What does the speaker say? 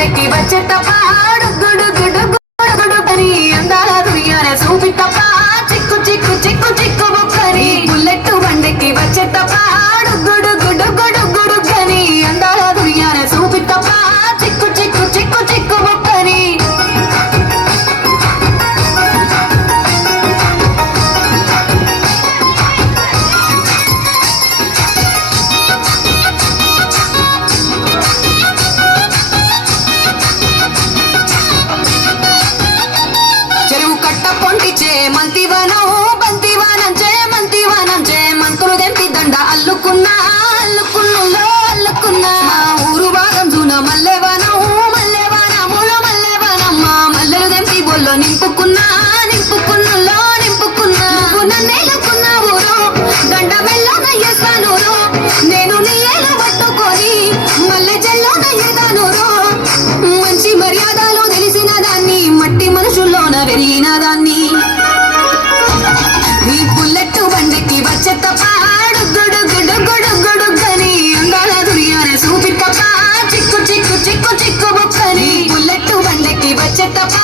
బండకి వచ్చే తప్ప గుడుగుడుగుడుగుడుగుడుగని అందాల దునియానే చూపి తప్ప చిక్కు చిక్కు చిక్కు చిక్కు బుక్కని బుల్లెట్ బండకి వచ్చే తప్ప గుడుగుడుగుడుగుడుగని అందాల దునియానే చూపి తప్ప చిక్కు చిక్కు చిక్కు చిక్కు బుక్కని మంతులు తెంపి దండ అల్లుకున్నా అల్లుకున్నులో అల్లుకున్నా ఊరు భాగం జూన మల్లెవనములో మల్లెవనమ్మ మల్లెలు తెంపి బొల్లో నింపుకున్నా నింపుకున్నులో నింపుకున్నా నన్నేలుకున్నా ఊరు దండ మెల్లోన ఎస్తాను నేను నీ ఏలు పట్టుకొని మల్లె చెల్లోన ఎదాను మంచి మర్యాదలు తెలిసిన దాన్ని మట్టి మనుషుల్లోన పెరిగిన దాన్ని ఈ బుల్లెట్ బండకి వచ్చే తప్ప గుడుగుడుగుడుగుడుగని అందాల దునియానే చూపి తప్ప చిక్కు చిక్కు చిక్కు చిక్కు బుక్కని బుల్లెట్ బండకి వచ్చే తప్ప